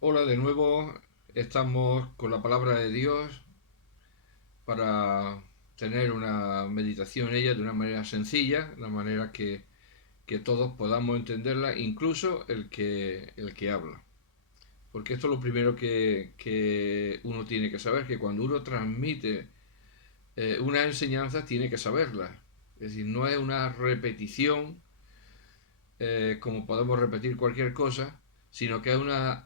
Hola de nuevo, estamos con la palabra de Dios para tener una meditación en ella de una manera sencilla, de una manera que todos podamos entenderla, incluso el que habla. Porque esto es lo primero que uno tiene que saber, que cuando uno transmite una enseñanza tiene que saberla. Es decir, no es una repetición como podemos repetir cualquier cosa, sino que es una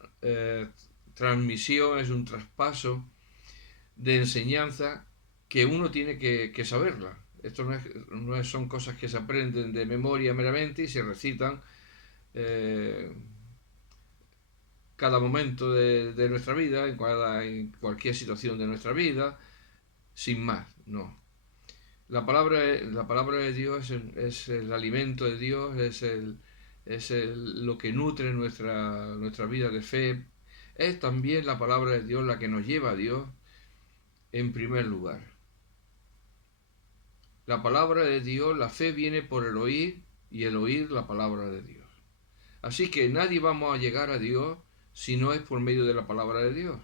transmisión, es un traspaso de enseñanza que uno tiene que saberla. Esto son cosas que se aprenden de memoria meramente y se recitan eh, cada momento de nuestra vida, en cualquier situación de nuestra vida, sin más, no. La palabra de Dios es el alimento de Dios, lo que nutre nuestra vida de fe. Es también la palabra de Dios la que nos lleva a Dios en primer lugar. La palabra de Dios, la fe viene por el oír y el oír la palabra de Dios. Así que nadie vamos a llegar a Dios si no es por medio de la palabra de Dios.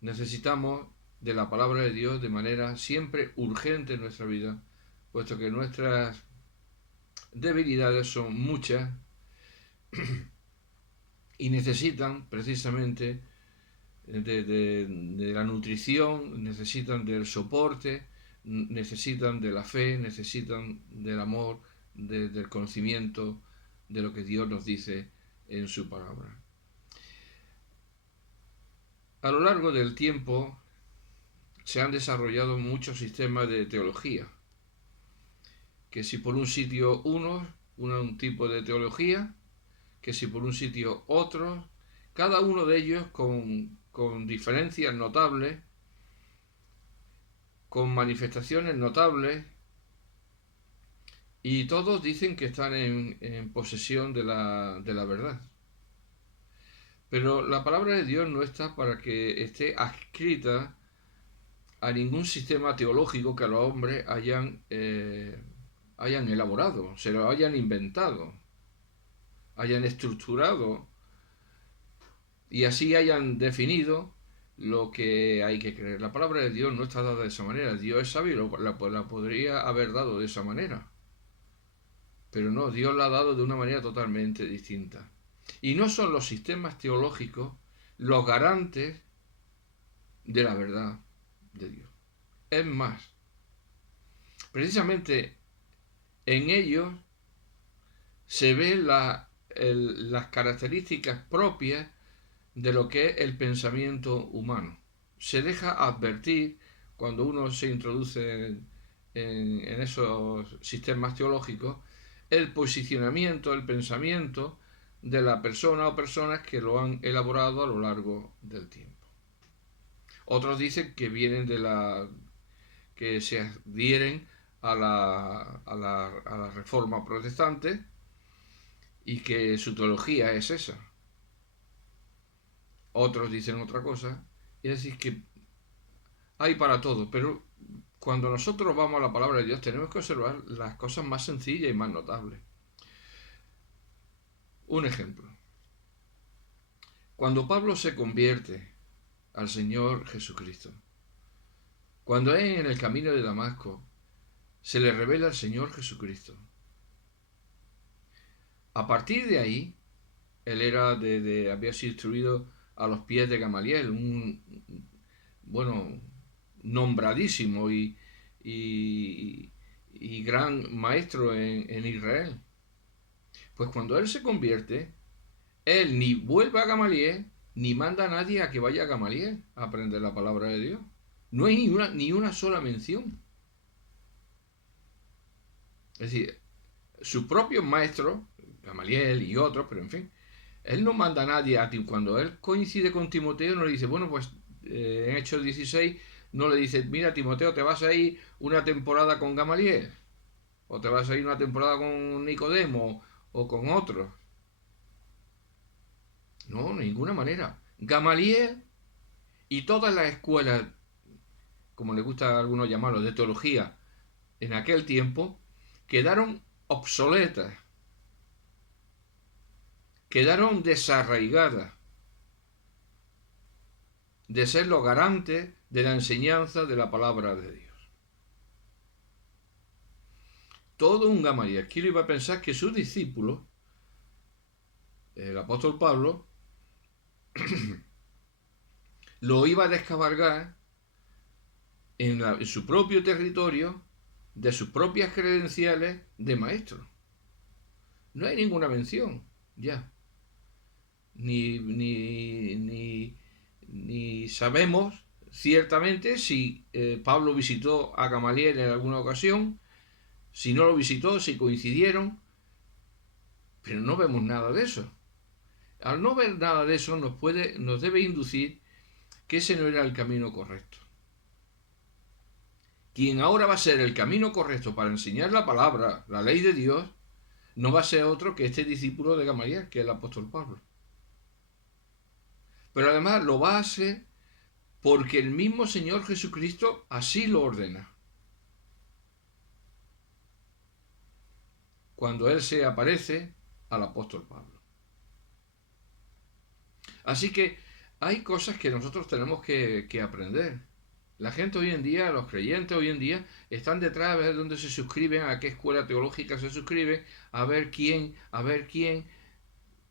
Necesitamos de la palabra de Dios de manera siempre urgente en nuestra vida, puesto que nuestras debilidades son muchas y necesitan precisamente de la nutrición, necesitan del soporte, necesitan de la fe, necesitan del amor, del conocimiento de lo que Dios nos dice en su palabra. A lo largo del tiempo se han desarrollado muchos sistemas de teología, que si por un sitio un tipo de teología, que si por un sitio otro, cada uno de ellos con diferencias notables, con manifestaciones notables, y todos dicen que están en posesión de la verdad. Pero la palabra de Dios no está para que esté adscrita a ningún sistema teológico que los hombres hayan elaborado, se lo hayan inventado, hayan estructurado y así hayan definido lo que hay que creer. La palabra de Dios no está dada de esa manera. Dios es sabio y la podría haber dado de esa manera. Pero no, Dios la ha dado de una manera totalmente distinta. Y no son los sistemas teológicos los garantes de la verdad de Dios. Es más, precisamente en ellos se ven las características propias de lo que es el pensamiento humano. Se deja advertir cuando uno se introduce en esos sistemas teológicos el posicionamiento, el pensamiento de la persona o personas que lo han elaborado a lo largo del tiempo. Otros dicen que vienen que se adhieren a la reforma protestante y que su teología es esa. Otros dicen otra cosa. Es decir, que hay para todo, pero cuando nosotros vamos a la palabra de Dios tenemos que observar las cosas más sencillas y más notables. Un ejemplo. Cuando Pablo se convierte al Señor Jesucristo, cuando es en el camino de Damasco, se le revela el Señor Jesucristo. A partir de ahí, él había sido instruido a los pies de Gamaliel, bueno, nombradísimo y gran maestro en Israel. Pues cuando él se convierte, él ni vuelve a Gamaliel, ni manda a nadie a que vaya a Gamaliel a aprender la palabra de Dios. No hay ni una sola mención. Es decir, sus propios maestros, Gamaliel y otros, pero en fin, él no manda a nadie a ti. Cuando él coincide con Timoteo, no le dice, bueno, pues en Hechos 16, no le dice, mira, Timoteo, te vas a ir una temporada con Gamaliel, o te vas a ir una temporada con Nicodemo, o con otros. No, de ninguna manera. Gamaliel y todas las escuelas, como le gusta a algunos llamarlo, de teología, en aquel tiempo, quedaron obsoletas. quedaron desarraigadas de ser los garantes de la enseñanza de la palabra de Dios. Todo un Gamaliel. ¿Quién iba a pensar que sus discípulos, el apóstol Pablo, lo iba a descabalgar en su propio territorio, de sus propias credenciales de maestro? No hay ninguna mención, ya. Ni sabemos ciertamente si Pablo visitó a Gamaliel en alguna ocasión, si no lo visitó, si coincidieron, pero no vemos nada de eso. Al no ver nada de eso nos debe inducir que ese no era el camino correcto. Quien ahora va a ser el camino correcto para enseñar la palabra, la ley de Dios, no va a ser otro que este discípulo de Gamaliel, que es el apóstol Pablo. Pero además lo va a hacer porque el mismo Señor Jesucristo así lo ordena. Cuando Él se aparece al apóstol Pablo. Así que hay cosas que nosotros tenemos que aprender. La gente hoy en día, los creyentes hoy en día, están detrás a ver dónde se suscriben, a qué escuela teológica se suscriben, a ver quién,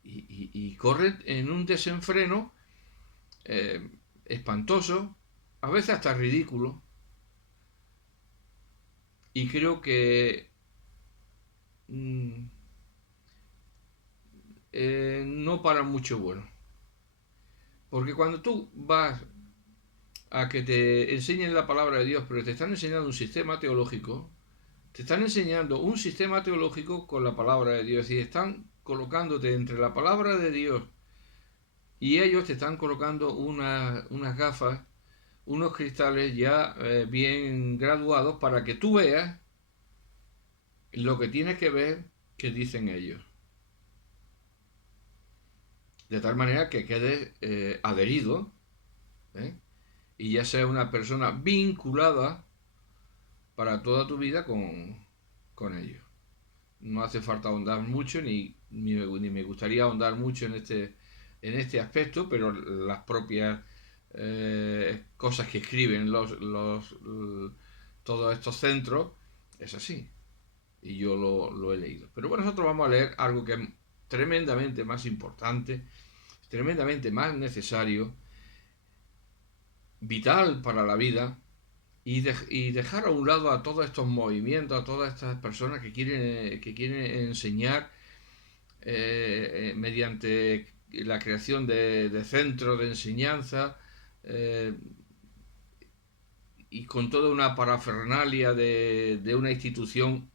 y corren en un desenfreno espantoso, a veces hasta ridículo, y creo que no para mucho bueno. Porque cuando tú vas a que te enseñen la palabra de Dios, pero te están enseñando un sistema teológico, te están enseñando un sistema teológico con la palabra de Dios y están colocándote entre la palabra de Dios y ellos te están colocando unas gafas, unos cristales ya bien graduados para que tú veas lo que tienes que ver que dicen ellos. De tal manera que quedes adherido y ya seas una persona vinculada para toda tu vida con ellos. No hace falta ahondar mucho, ni me gustaría ahondar mucho en este aspecto, pero las propias cosas que escriben todos estos centros es así. Y yo lo he leído. Pero bueno, nosotros vamos a leer algo que es tremendamente más importante, tremendamente más necesario, vital para la vida, y dejar a un lado a todos estos movimientos, a todas estas personas que quieren enseñar mediante la creación de centros de enseñanza y con toda una parafernalia de una institución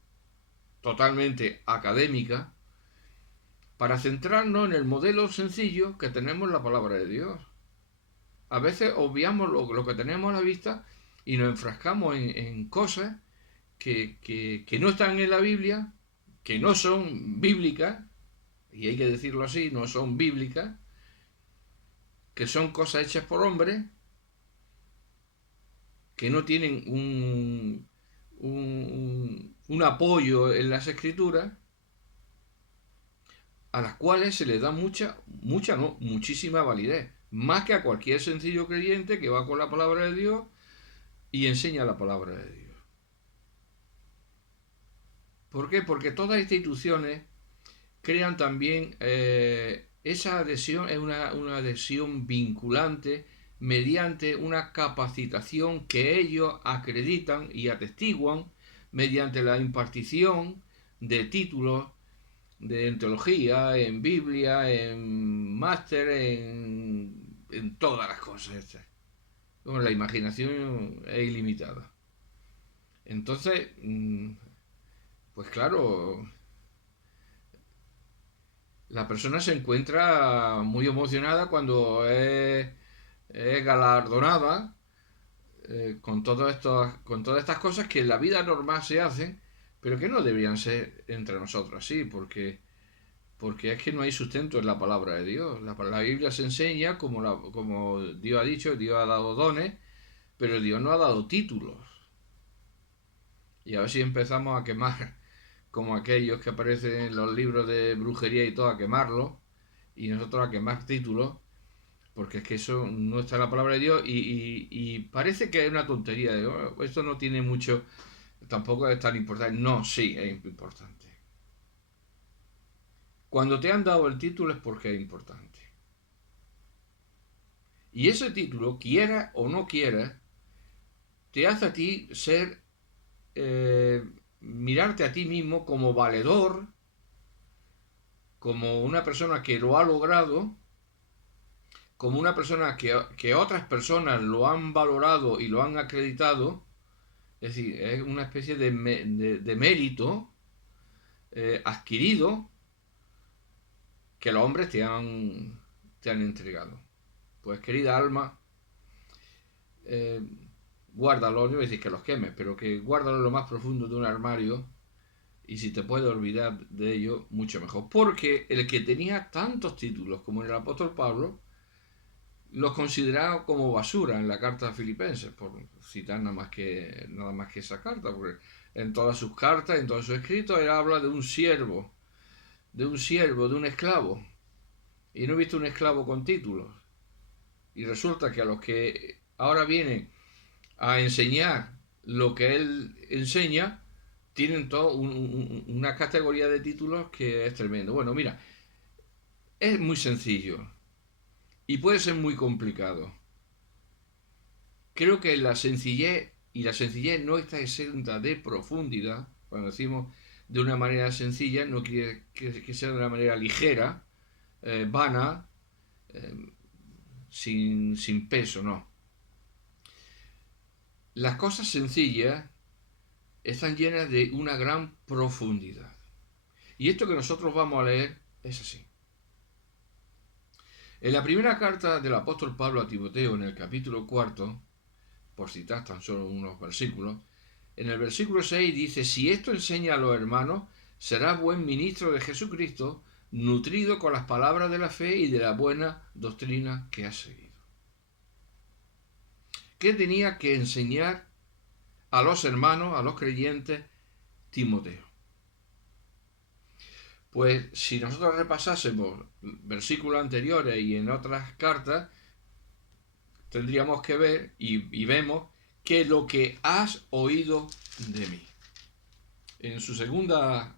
totalmente académica, para centrarnos en el modelo sencillo que tenemos la palabra de Dios. A veces obviamos lo que tenemos a la vista y nos enfrascamos en cosas que no están en la Biblia, que no son bíblicas, y hay que decirlo así, no son bíblicas, que son cosas hechas por hombres, que no tienen un apoyo en las escrituras, a las cuales se les da muchísima validez, más que a cualquier sencillo creyente que va con la palabra de Dios y enseña la palabra de Dios. ¿Por qué? Porque todas las instituciones crean también esa adhesión, es una adhesión vinculante mediante una capacitación que ellos acreditan y atestiguan mediante la impartición de títulos en teología, en Biblia, en máster, en todas las cosas estas. Bueno, la imaginación es ilimitada. Entonces, pues claro, la persona se encuentra muy emocionada cuando es galardonada con todas estas cosas que en la vida normal se hacen, pero que no deberían ser entre nosotros así, porque es que no hay sustento en la palabra de Dios. La Biblia se enseña como Dios ha dicho, Dios ha dado dones, pero Dios no ha dado títulos. Y a ver si empezamos a quemar como aquellos que aparecen en los libros de brujería y todo, a quemarlos, y nosotros a quemar títulos, porque es que eso no está en la palabra de Dios y parece que es una tontería. Esto no tiene mucho, tampoco es tan importante. No, sí, es importante. Cuando te han dado el título es porque es importante. Y ese título, quiera o no quiera, te hace a ti ser, mirarte a ti mismo como valedor, como una persona que lo ha logrado, como una persona que otras personas lo han valorado y lo han acreditado. Es decir, es una especie de mérito adquirido que los hombres te han entregado. Pues querida alma, eh, guárdalo, no voy a decir que los quemes, pero que guárdalo en lo más profundo de un armario, y si te puedes olvidar de ello, mucho mejor. Porque el que tenía tantos títulos como el apóstol Pablo, los consideraba como basura en la carta a Filipenses, por citar nada más que esa carta, porque en todas sus cartas, en todos sus escritos, él habla de un siervo, de un esclavo. Y no he visto un esclavo con títulos. Y resulta que a los que ahora vienen a enseñar lo que él enseña, tienen una categoría de títulos que es tremendo. Bueno, mira, es muy sencillo y puede ser muy complicado. Creo que la sencillez, y la sencillez no está exenta de profundidad, cuando decimos de una manera sencilla, no quiere que sea de una manera ligera, vana, eh, sin peso, no. Las cosas sencillas están llenas de una gran profundidad. Y esto que nosotros vamos a leer es así. En la primera carta del apóstol Pablo a Timoteo, en el capítulo 4, por citar tan solo unos versículos, en el versículo 6 dice: si esto enseña a los hermanos, serás buen ministro de Jesucristo, nutrido con las palabras de la fe y de la buena doctrina que has seguido. ¿Qué tenía que enseñar a los hermanos, a los creyentes, Timoteo? Pues si nosotros repasásemos versículos anteriores y en otras cartas, tendríamos que ver y vemos que lo que has oído de mí. En su segunda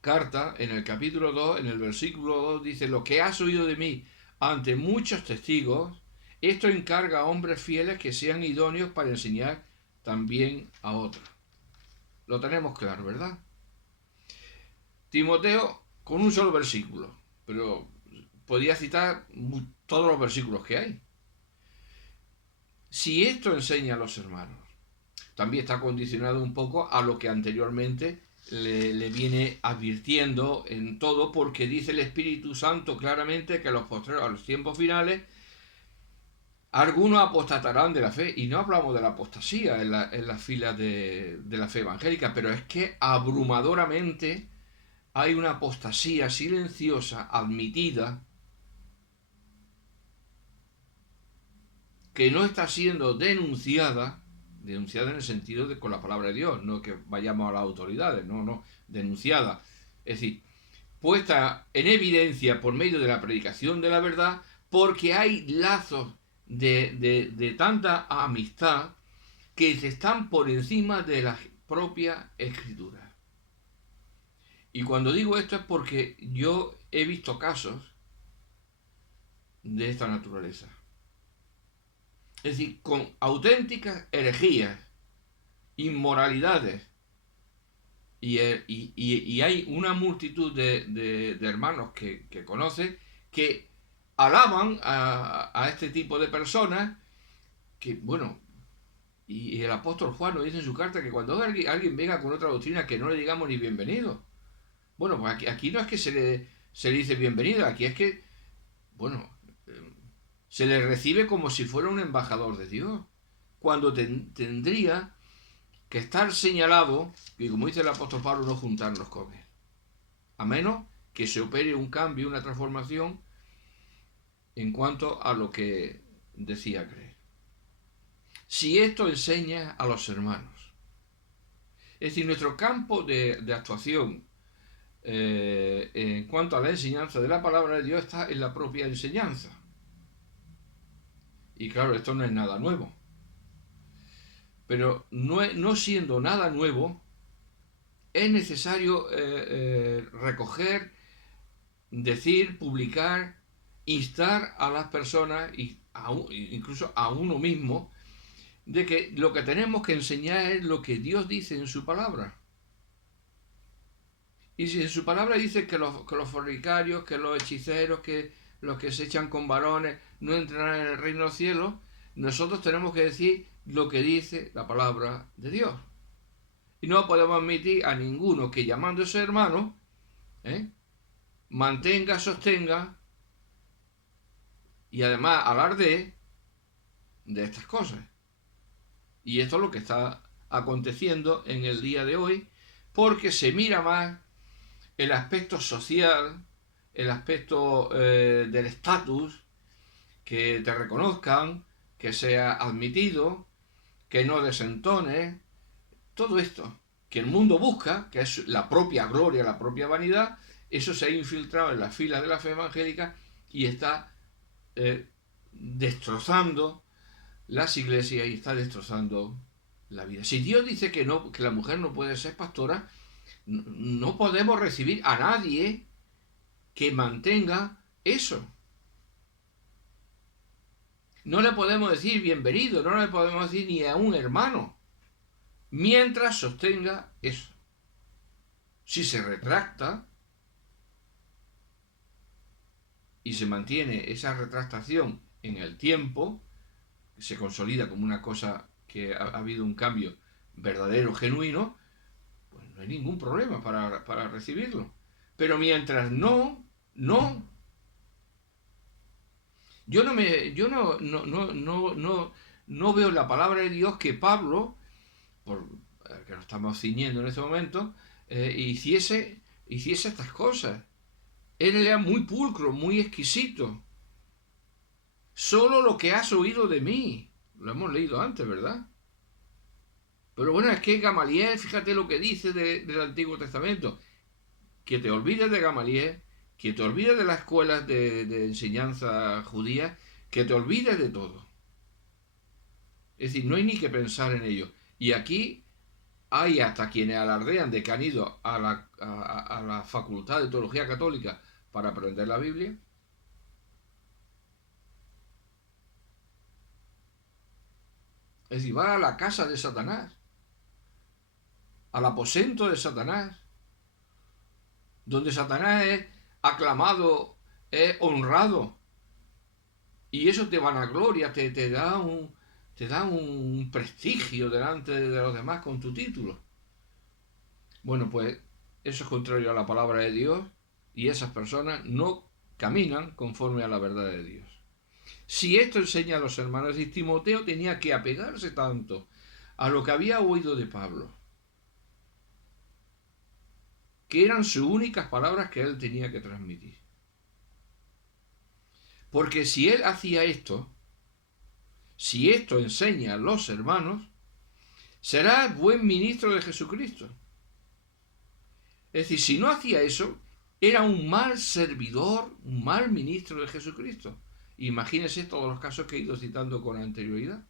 carta, en el capítulo 2, en el versículo 2, dice: lo que has oído de mí ante muchos testigos, esto encarga a hombres fieles que sean idóneos para enseñar también a otros. Lo tenemos claro, ¿verdad? Timoteo, con un solo versículo, pero podía citar todos los versículos que hay. Si esto enseña a los hermanos, también está condicionado un poco a lo que anteriormente le viene advirtiendo en todo, porque dice el Espíritu Santo claramente que a los tiempos finales algunos apostatarán de la fe, y no hablamos de la apostasía en las filas de la fe evangélica, pero es que abrumadoramente hay una apostasía silenciosa, admitida, que no está siendo denunciada en el sentido de con la palabra de Dios, no que vayamos a las autoridades, no, denunciada. Es decir, puesta en evidencia por medio de la predicación de la verdad, porque hay lazos de tanta amistad que están por encima de la propia escritura. Y cuando digo esto es porque yo he visto casos de esta naturaleza. Es decir, con auténticas herejías, inmoralidades, y hay una multitud de hermanos que conocen que alaban a este tipo de personas, que, bueno, y el apóstol Juan nos dice en su carta que cuando alguien venga con otra doctrina, que no le digamos ni bienvenido. Bueno, pues aquí no es que se le dice bienvenido, aquí es que, bueno, se le recibe como si fuera un embajador de Dios, cuando tendría que estar señalado, y como dice el apóstol Pablo, no juntarnos con él, a menos que se opere un cambio, una transformación en cuanto a lo que decía creer. Si esto enseña a los hermanos, es decir, nuestro campo de actuación en cuanto a la enseñanza de la palabra de Dios está en la propia enseñanza. Y claro, esto no es nada nuevo. Pero no siendo nada nuevo, es necesario recoger, decir, publicar, instar a las personas y incluso a uno mismo de que lo que tenemos que enseñar es lo que Dios dice en su palabra. Y si en su palabra dice que los fornicarios, que los hechiceros, que los que se echan con varones no entrarán en el reino de los cielos, nosotros tenemos que decir lo que dice la palabra de Dios. Y no podemos admitir a ninguno que llamándose hermano, mantenga, sostenga y además alardee de estas cosas. Y esto es lo que está aconteciendo en el día de hoy, porque se mira más el aspecto social, el aspecto del estatus, que te reconozcan, que sea admitido, que no desentone, todo esto que el mundo busca, que es la propia gloria, la propia vanidad, eso se ha infiltrado en las filas de la fe evangélica y está destrozando las iglesias y está destrozando la vida. Si Dios dice que no, que la mujer no puede ser pastora, no podemos recibir a nadie que mantenga eso. No le podemos decir bienvenido, no le podemos decir ni a un hermano, mientras sostenga eso. Si se retracta y se mantiene esa retractación en el tiempo, se consolida como una cosa que ha habido un cambio verdadero, genuino, pues no hay ningún problema para recibirlo. Pero mientras no, yo no veo en la palabra de Dios que Pablo, que nos estamos ciñendo en este momento, hiciese estas cosas. Él era muy pulcro, muy exquisito. Solo lo que has oído de mí. Lo hemos leído antes, ¿verdad? Pero bueno, es que Gamaliel, fíjate lo que dice del Antiguo Testamento. Que te olvides de Gamaliel, que te olvides de las escuelas de enseñanza judía, que te olvides de todo. Es decir, no hay ni que pensar en ello. Y aquí hay hasta quienes alardean de que han ido a la Facultad de Teología Católica para aprender la Biblia. Es decir, va a la casa de Satanás, al aposento de Satanás, donde Satanás es aclamado, es honrado, y eso te vanagloria, te da un prestigio delante de los demás con tu título. Bueno, pues eso es contrario a la palabra de Dios y esas personas no caminan conforme a la verdad de Dios. Si esto enseña a los hermanos, y Timoteo tenía que apegarse tanto a lo que había oído de Pablo, que eran sus únicas palabras que él tenía que transmitir. Porque si él hacía esto, si esto enseña a los hermanos, será buen ministro de Jesucristo. Es decir, si no hacía eso, era un mal servidor, un mal ministro de Jesucristo. Imagínense todos los casos que he ido citando con anterioridad.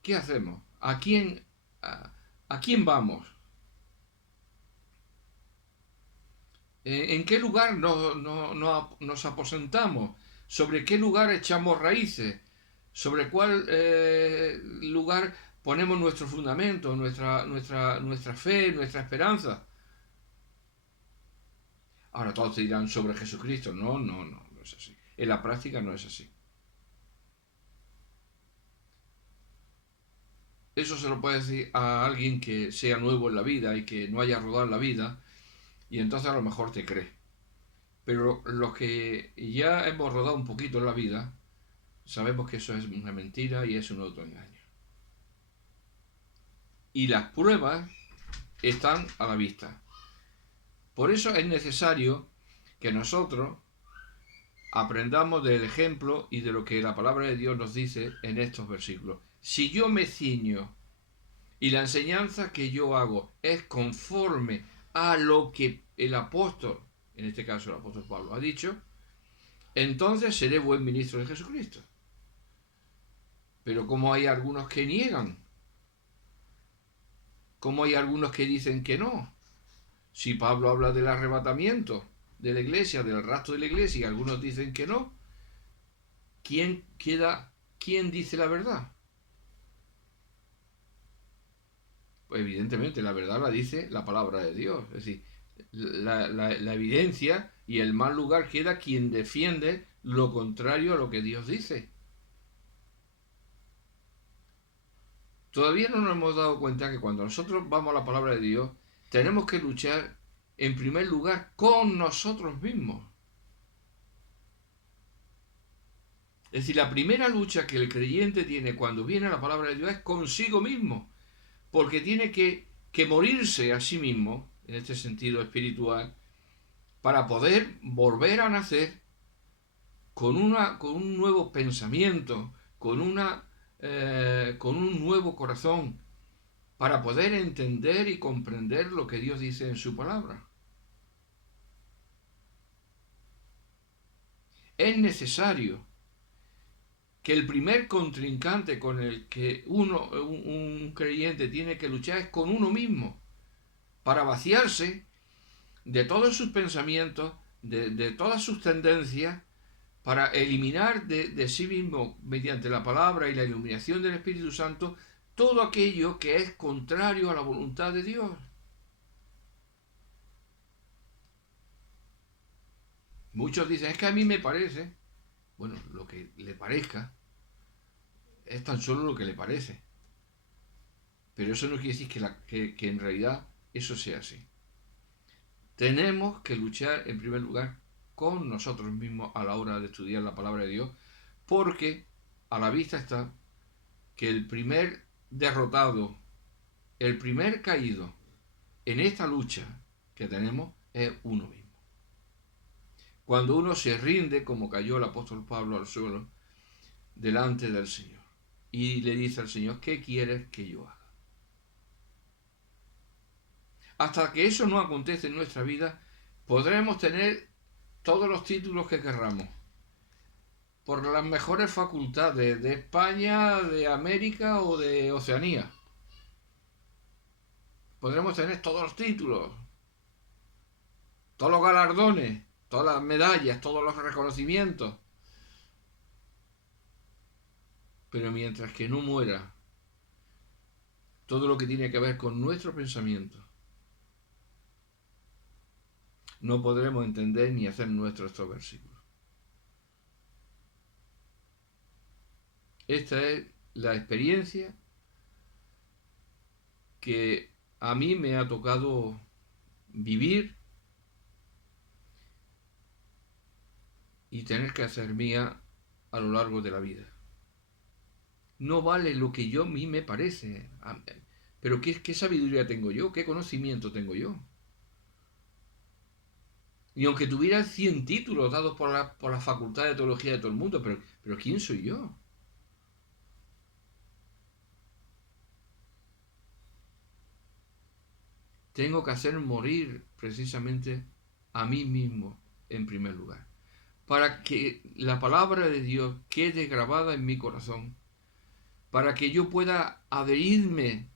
¿Qué hacemos? ¿A quién vamos? ¿En qué lugar nos aposentamos? ¿Sobre qué lugar echamos raíces? ¿Sobre cuál lugar ponemos nuestro fundamento, nuestra fe, nuestra esperanza? Ahora todos te dirán sobre Jesucristo. No es así. En la práctica no es así. Eso se lo puede decir a alguien que sea nuevo en la vida y que no haya rodado en la vida, y entonces a lo mejor te cree. Pero los que ya hemos rodado un poquito en la vida, sabemos que eso es una mentira y es un autoengaño. Y las pruebas están a la vista. Por eso es necesario que nosotros aprendamos del ejemplo y de lo que la palabra de Dios nos dice en estos versículos. Si yo me ciño y la enseñanza que yo hago es conforme a lo que el apóstol, en este caso el apóstol Pablo, ha dicho, entonces seré buen ministro de Jesucristo. Pero como hay algunos que niegan, como hay algunos que dicen que no, si Pablo habla del arrebatamiento de la iglesia, del rapto de la iglesia, y algunos dicen que no, ¿quién dice la verdad? Pues evidentemente la verdad la dice la palabra de Dios. Es decir, la evidencia y el mal lugar queda quien defiende lo contrario a lo que Dios dice. Todavía no nos hemos dado cuenta que cuando nosotros vamos a la palabra de Dios, tenemos que luchar en primer lugar con nosotros mismos. Es decir, la primera lucha que el creyente tiene cuando viene a la palabra de Dios es consigo mismo, porque tiene que morirse a sí mismo, en este sentido espiritual, para poder volver a nacer con un nuevo pensamiento, con un nuevo corazón, para poder entender y comprender lo que Dios dice en su palabra. Es necesario que el primer contrincante con el que un creyente tiene que luchar es con uno mismo, para vaciarse de todos sus pensamientos, de todas sus tendencias, para eliminar de sí mismo, mediante la palabra y la iluminación del Espíritu Santo, todo aquello que es contrario a la voluntad de Dios. Muchos dicen, es que a mí me parece, bueno, lo que le parezca es tan solo lo que le parece, pero eso no quiere decir que en realidad eso sea así. Tenemos que luchar en primer lugar con nosotros mismos a la hora de estudiar la palabra de Dios, porque a la vista está que el primer derrotado, el primer caído en esta lucha que tenemos es uno mismo. Cuando uno se rinde, como cayó el apóstol Pablo al suelo, delante del Señor, y le dice al Señor, ¿qué quieres que yo haga? Hasta que eso no acontece en nuestra vida, podremos tener todos los títulos que querramos, por las mejores facultades de España, de América o de Oceanía. Podremos tener todos los títulos, todos los galardones, todas las medallas, todos los reconocimientos. Pero mientras que no muera todo lo que tiene que ver con nuestro pensamiento, no podremos entender ni hacer nuestros estos versículos. Esta es la experiencia que a mí me ha tocado vivir y tener que hacer mía a lo largo de la vida. No vale lo que a mí me parece. Pero ¿qué sabiduría tengo yo? ¿Qué conocimiento tengo yo? Y aunque tuviera 100 títulos dados por la Facultad de Teología de todo el mundo, pero ¿quién soy yo? Tengo que hacer morir precisamente a mí mismo en primer lugar, para que la palabra de Dios quede grabada en mi corazón, para que yo pueda adherirme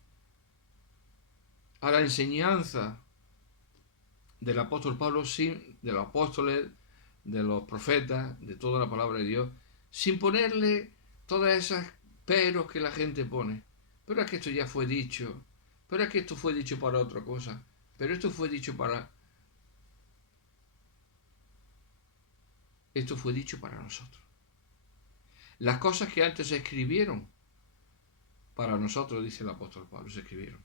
a la enseñanza del apóstol Pablo, de los apóstoles, de los profetas, de toda la palabra de Dios, sin ponerle todas esas peros que la gente pone. Pero es que esto ya fue dicho, pero es que esto fue dicho para otra cosa, pero esto fue dicho para... Esto fue dicho para nosotros. Las cosas que antes se escribieron, para nosotros, dice el apóstol Pablo, se escribieron.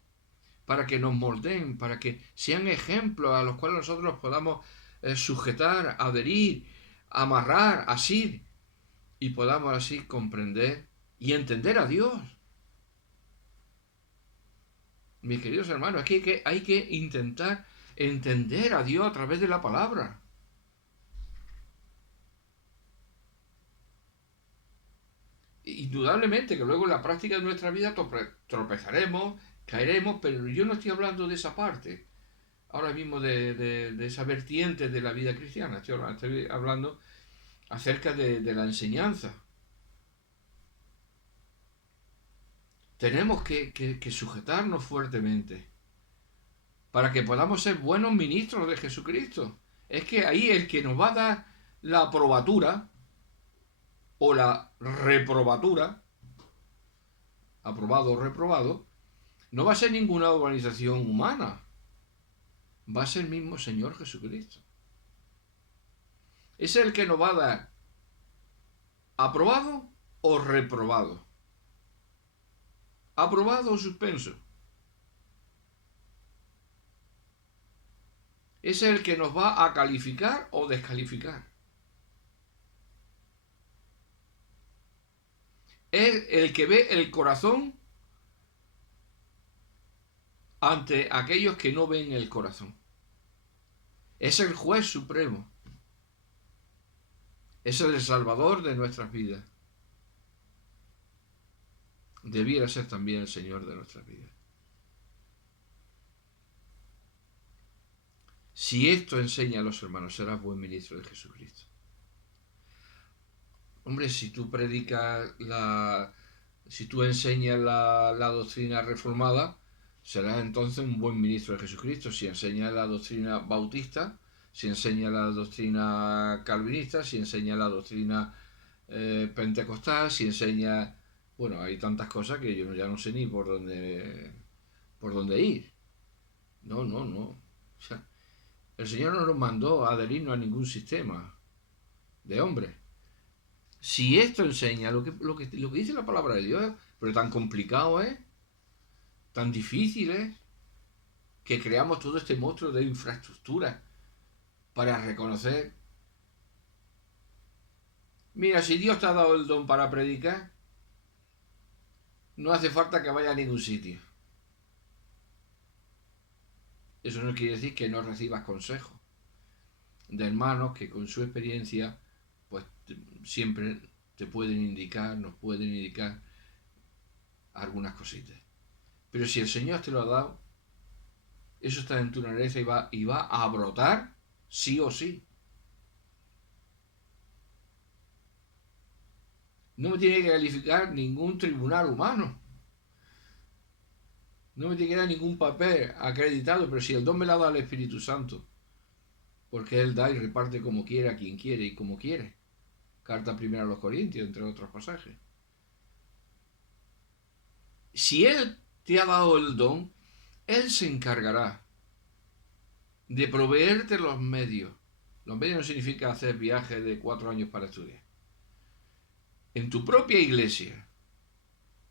Para que nos moldeen, para que sean ejemplos a los cuales nosotros nos podamos sujetar, adherir, amarrar, asir, y podamos así comprender y entender a Dios. Mis queridos hermanos, aquí hay que intentar entender a Dios a través de la palabra. Indudablemente que luego en la práctica de nuestra vida tropezaremos caeremos, pero yo no estoy hablando de esa parte, ahora mismo de esa vertiente de la vida cristiana, estoy hablando acerca de la enseñanza. Tenemos que sujetarnos fuertemente para que podamos ser buenos ministros de Jesucristo. Es que ahí el que nos va a dar la aprobatura o la reprobatura, aprobado o reprobado, no va a ser ninguna organización humana, va a ser el mismo Señor Jesucristo. Es el que nos va a dar aprobado o reprobado, aprobado o suspenso. Es el que nos va a calificar o descalificar. Es el que ve el corazón ante aquellos que no ven el corazón. Es el juez supremo. Es el salvador de nuestras vidas. Debiera ser también el Señor de nuestras vidas. Si esto enseña a los hermanos, serás buen ministro de Jesucristo. Hombre, si tú predicas si tú enseñas la doctrina reformada, serás entonces un buen ministro de Jesucristo. Si enseñas la doctrina bautista, si enseñas la doctrina calvinista, si enseñas la doctrina pentecostal, si enseñas... Bueno, hay tantas cosas que yo ya no sé ni por dónde ir. No, no, no. O sea, el Señor no nos mandó a adherirnos a ningún sistema de hombres. Si esto enseña lo que dice la palabra de Dios, pero tan complicado es, tan difícil es, que creamos todo este monstruo de infraestructura para reconocer. Mira, si Dios te ha dado el don para predicar, no hace falta que vaya a ningún sitio. Eso no quiere decir que no recibas consejos de hermanos que con su experiencia pues siempre te pueden indicar, nos pueden indicar algunas cositas. Pero si el Señor te lo ha dado, eso está en tu naturaleza y va a brotar sí o sí. No me tiene que calificar ningún tribunal humano. No me tiene que dar ningún papel acreditado, pero si el don me lo da el Espíritu Santo, porque Él da y reparte como quiere, a quien quiere y como quiere. Carta primera a los Corintios, entre otros pasajes. Si Él te ha dado el don, Él se encargará de proveerte los medios. Los medios no significa hacer viajes de 4 años para estudiar. En tu propia iglesia.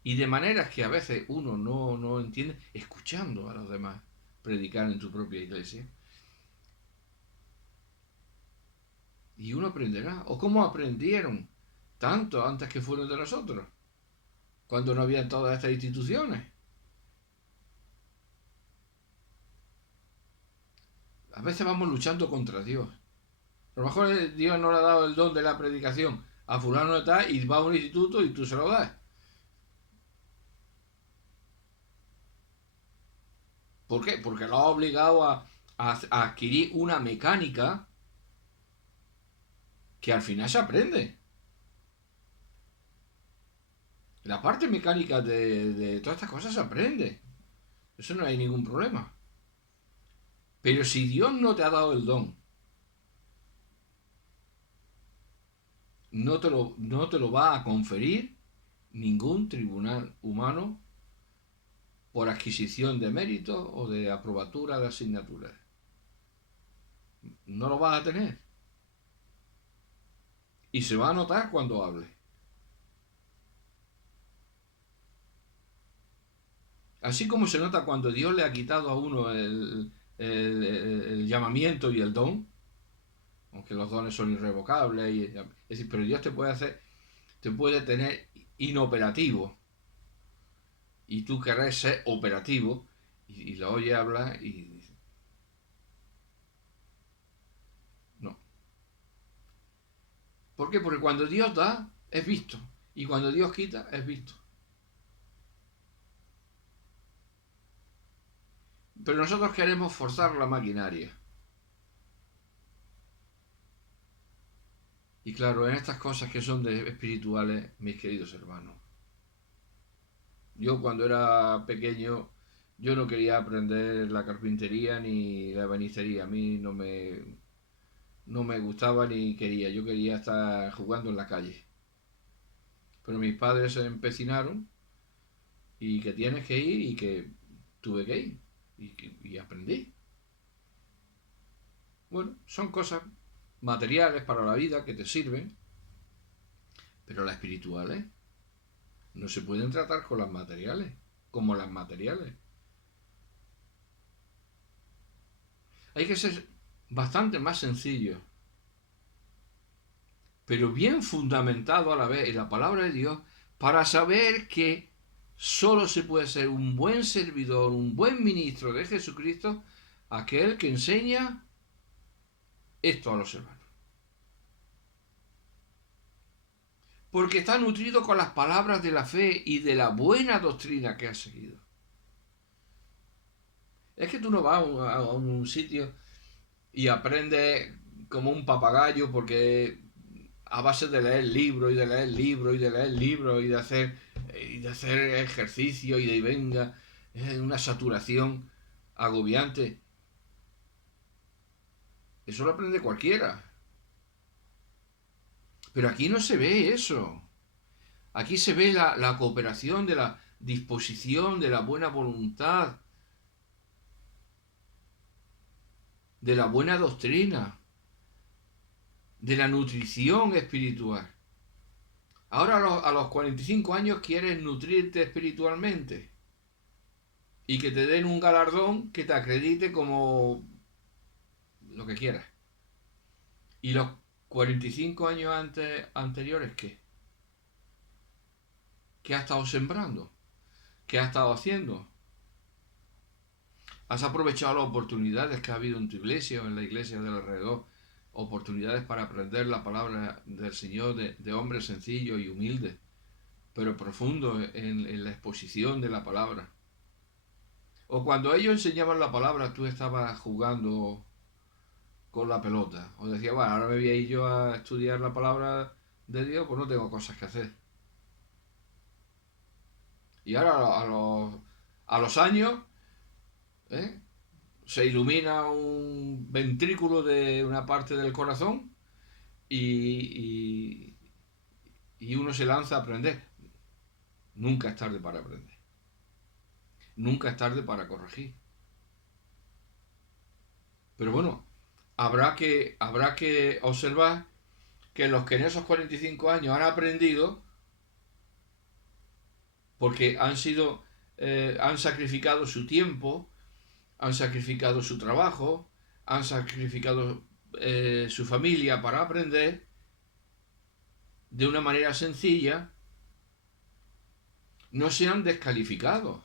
Y de maneras que a veces uno no entiende, escuchando a los demás predicar en tu propia iglesia. Y uno aprenderá. O cómo aprendieron tanto antes que fueron de nosotros, cuando no habían todas estas instituciones. A veces vamos luchando contra Dios. A lo mejor Dios no le ha dado el don de la predicación a fulano de tal y va a un instituto y tú se lo das. ¿Por qué? Porque lo ha obligado a adquirir una mecánica que al final se aprende. La parte mecánica de todas estas cosas se aprende. Eso no hay ningún problema. Pero si Dios no te ha dado el don, no te lo va a conferir ningún tribunal humano por adquisición de méritos o de aprobatura de asignaturas. No lo vas a tener. Y se va a notar cuando hable. Así como se nota cuando Dios le ha quitado a uno el llamamiento y el don, aunque los dones son irrevocables, es decir, pero Dios te puede tener inoperativo, y tú querés ser operativo, y lo oye hablar y dice, no. ¿Por qué? Porque cuando Dios da, es visto, y cuando Dios quita, es visto. Pero nosotros queremos forzar la maquinaria. Y claro, en estas cosas que son espirituales, mis queridos hermanos, yo cuando era pequeño, yo no quería aprender la carpintería ni la ebanistería. A mí no me gustaba ni quería. Yo quería estar jugando en la calle. Pero mis padres se empecinaron y que tienes que ir y que tuve que ir y aprendí. Bueno, son cosas materiales para la vida que te sirven, pero las espirituales no se pueden tratar con las materiales, como las materiales. Hay que ser bastante más sencillo, pero bien fundamentado a la vez en la palabra de Dios para saber que solo se puede ser un buen servidor, un buen ministro de Jesucristo, aquel que enseña esto a los hermanos. Porque está nutrido con las palabras de la fe y de la buena doctrina que ha seguido. Es que tú no vas a un sitio y aprendes como un papagayo porque a base de leer libros y de leer libros y de leer libros y de hacer ejercicio y de venga, es una saturación agobiante. Eso lo aprende cualquiera. Pero aquí no se ve eso. Aquí se ve la cooperación de la disposición, de la buena voluntad, de la buena doctrina, de la nutrición espiritual. Ahora a los 45 años quieres nutrirte espiritualmente y que te den un galardón que te acredite como lo que quieras. ¿Y los 45 años anteriores qué? ¿Qué has estado sembrando? ¿Qué has estado haciendo? ¿Has aprovechado las oportunidades que ha habido en tu iglesia o en la iglesia del alrededor? Oportunidades para aprender la palabra del Señor de hombres sencillos y humildes, pero profundos en la exposición de la palabra. O cuando ellos enseñaban la palabra, tú estabas jugando con la pelota. O decías, bueno, ahora me voy a ir yo a estudiar la palabra de Dios, pues no tengo cosas que hacer. Y ahora a los años, ¿eh? Se ilumina un ventrículo de una parte del corazón y, y uno se lanza a aprender. Nunca es tarde para aprender. Nunca es tarde para corregir. Pero bueno, habrá que observar que los que en esos 45 años han aprendido, porque han sacrificado su tiempo, han sacrificado su trabajo, han sacrificado su familia para aprender de una manera sencilla, no sean descalificados.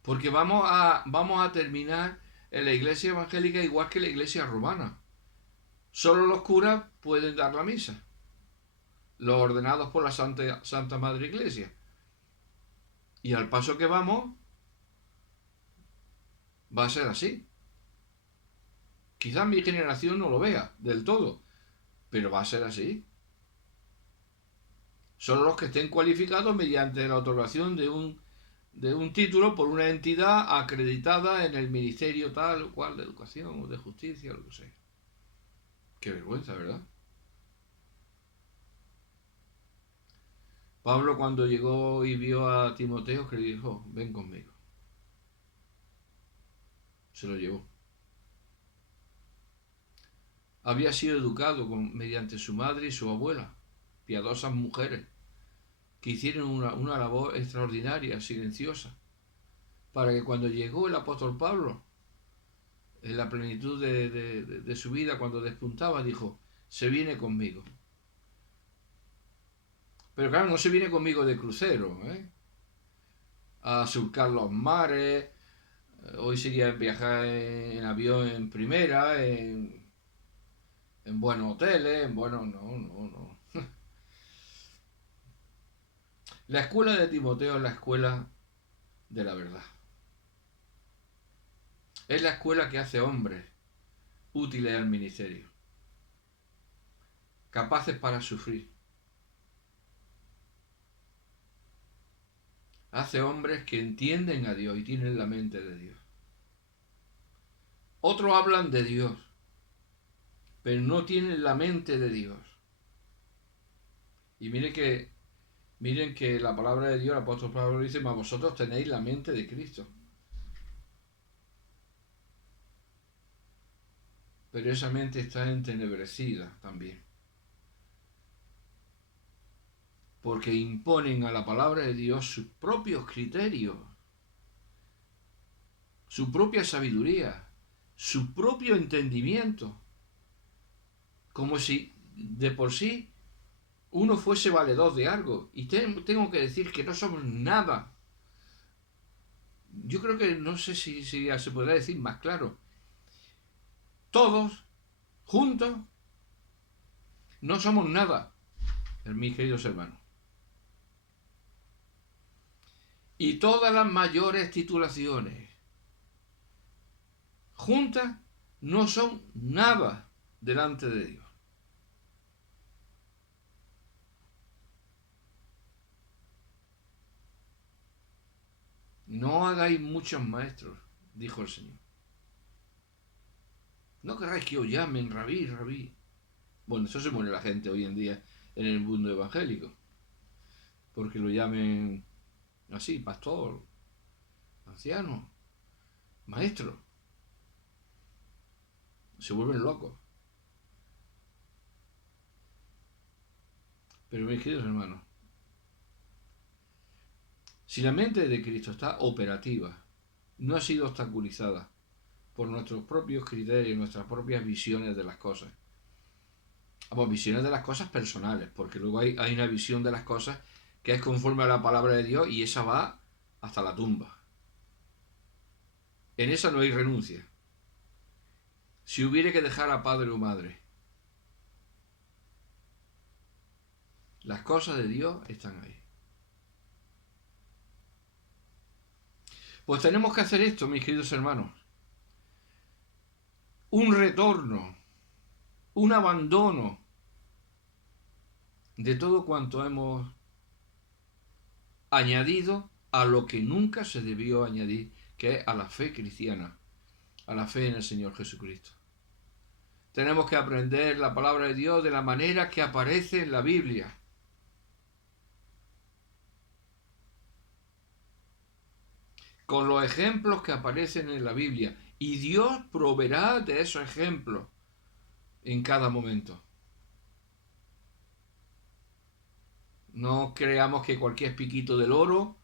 Porque vamos a terminar en la iglesia evangélica igual que la iglesia romana. Solo los curas pueden dar la misa, los ordenados por la Santa Madre Iglesia. Y al paso que vamos, va a ser así. Quizás mi generación no lo vea del todo, pero va a ser así. Solo los que estén cualificados mediante la otorgación de un título por una entidad acreditada en el ministerio tal o cual de educación o de justicia, lo que sea. Qué vergüenza, ¿verdad? Pablo cuando llegó y vio a Timoteo, que le dijo, ven conmigo. Se lo llevó. Había sido educado mediante su madre y su abuela, piadosas mujeres, que hicieron una labor extraordinaria, silenciosa, para que cuando llegó el apóstol Pablo, en la plenitud de su vida, cuando despuntaba, dijo, se viene conmigo. Pero claro, no se viene conmigo de crucero, a surcar los mares. Hoy sería viajar en avión en primera, en buenos hoteles, en buenos... No, no, no. La escuela de Timoteo es la escuela de la verdad. Es la escuela que hace hombres útiles al ministerio, capaces para sufrir. Hace hombres que entienden a Dios y tienen la mente de Dios. Otros hablan de Dios, pero no tienen la mente de Dios. Y miren que la palabra de Dios, el apóstol Pablo dice, mas vosotros tenéis la mente de Cristo. Pero esa mente está entenebrecida también. Porque imponen a la palabra de Dios sus propios criterios, su propia sabiduría, su propio entendimiento, como si de por sí uno fuese valedor de algo. Y tengo que decir que no somos nada. Yo creo que no sé si se podrá decir más claro. Todos, juntos, no somos nada, mis queridos hermanos. Y todas las mayores titulaciones juntas no son nada delante de Dios. No hagáis muchos maestros, dijo el Señor. No queráis que os llamen rabí, rabí. Bueno, eso se muere la gente hoy en día en el mundo evangélico. Porque lo llamen así, pastor, anciano, maestro. Se vuelven locos. Pero mis queridos hermanos, si la mente de Cristo está operativa, no ha sido obstaculizada por nuestros propios criterios, nuestras propias visiones de las cosas. Vamos, visiones de las cosas personales, porque luego hay una visión de las cosas que es conforme a la palabra de Dios y esa va hasta la tumba. En esa no hay renuncia. Si hubiere que dejar a padre o madre, las cosas de Dios están ahí. Pues tenemos que hacer esto, mis queridos hermanos. Un retorno, un abandono de todo cuanto hemos añadido a lo que nunca se debió añadir, que es a la fe cristiana, a la fe en el Señor Jesucristo. Tenemos que aprender la palabra de Dios de la manera que aparece en la Biblia. Con los ejemplos que aparecen en la Biblia. Y Dios proveerá de esos ejemplos en cada momento. No creamos que cualquier piquito del oro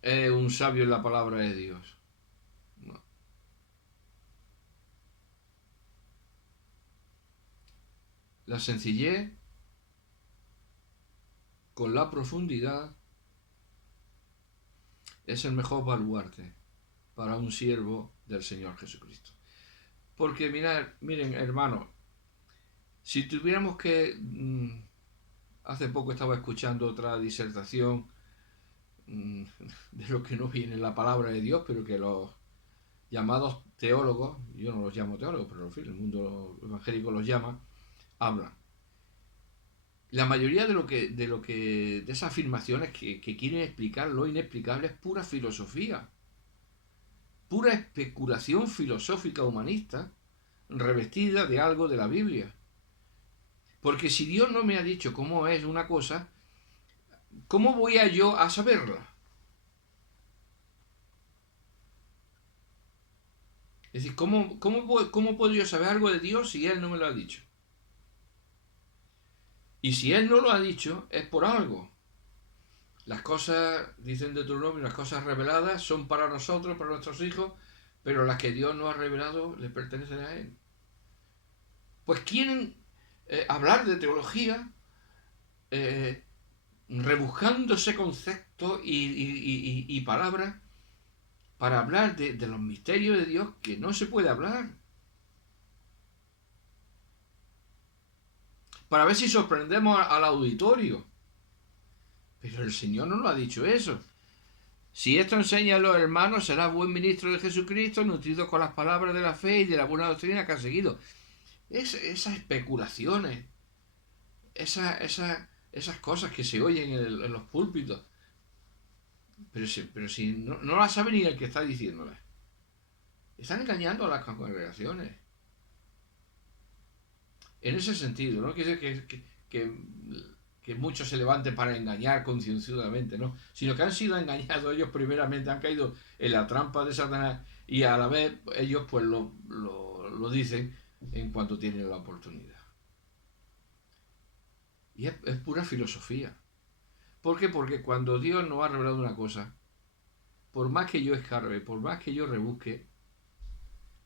es un sabio en la palabra de Dios. No. La sencillez con la profundidad es el mejor baluarte para un siervo del Señor Jesucristo. Porque miren, hermanos, si tuviéramos que... hace poco estaba escuchando otra disertación de lo que no viene en la palabra de Dios, pero que los llamados teólogos, yo no los llamo teólogos, pero en fin, el mundo evangélico los llama, hablan. La mayoría de esas afirmaciones que quieren explicar lo inexplicable es pura filosofía, pura especulación filosófica humanista revestida de algo de la Biblia. Porque si Dios no me ha dicho cómo es una cosa, ¿cómo voy yo a saberla? Es decir, ¿cómo puedo yo saber algo de Dios si Él no me lo ha dicho? Y si Él no lo ha dicho, es por algo. Las cosas, dicen Deuteronomio, las cosas reveladas son para nosotros, para nuestros hijos, pero las que Dios no ha revelado le pertenecen a Él. Pues quieren hablar de teología rebuscándose conceptos y palabras para hablar de los misterios de Dios que no se puede hablar. Para ver si sorprendemos al auditorio. Pero el Señor no lo ha dicho eso. Si esto enseña a los hermanos, será buen ministro de Jesucristo, nutrido con las palabras de la fe y de la buena doctrina que ha seguido. Esas especulaciones, esas cosas que se oyen en los púlpitos, pero si no las sabe ni el que está diciéndolas. Están engañando a las congregaciones. En ese sentido, no quiere decir que muchos se levanten para engañar concienzudamente, ¿no? Sino que han sido engañados ellos primeramente, han caído en la trampa de Satanás y a la vez ellos pues lo dicen en cuanto tienen la oportunidad. Y es pura filosofía. ¿Por qué? Porque cuando Dios nos ha revelado una cosa, por más que yo escarbe, por más que yo rebusque,